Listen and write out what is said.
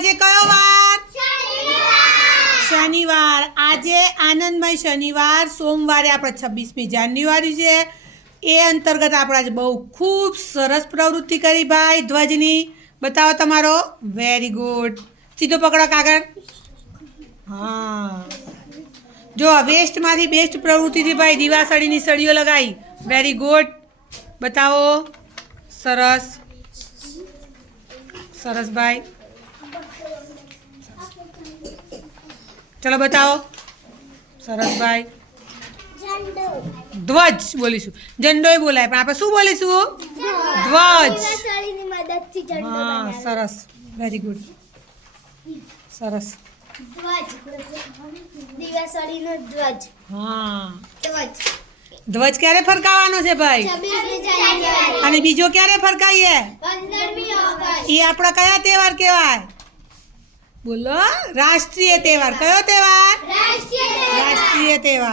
આજે કયો વાર? શનિવાર. આજે આનંદમય શનિવાર. સોમવારે આપણે 26મી જાન્યુઆરી છે. એ અંતર્ગત આપણે આજે બહુ ખૂબ સરસ પ્રવૃત્તિ કરી ભાઈ. ધ્વજની બતાવો તમારો. Very good. સીધો પકડો કાગળ. હા, જો વેસ્ટમાંથી બેસ્ટ પ્રવૃત્તિથી ભાઈ દિવાસળીની સળીઓ લગાવી. Very good. બતાવો. સરસ સરસ ભાઈ. ચલો બતાવો. સરસ ભાઈ. ધ્વજ બોલીશું. ઝંડોય બોલાય પણ આપણે શું બોલીશું? ધ્વજ. હા, સરસ. Very good. સરસ. દિવાસળીનો ધ્વજ. હા, ધ્વજ. ધ્વજ ક્યારે ફરકાવવાનો છે ભાઈ? 26મી જાન્યુઆરી. અને બીજો ક્યારે ફરકાઈએ? 15મી ઓગસ્ટ. એ આપણા કયા તહેવાર કહેવાય? બોલો. રાષ્ટ્રીય તહેવાર. કયો તહેવાર? રાષ્ટ્રીય રાષ્ટ્રીય તહેવાર.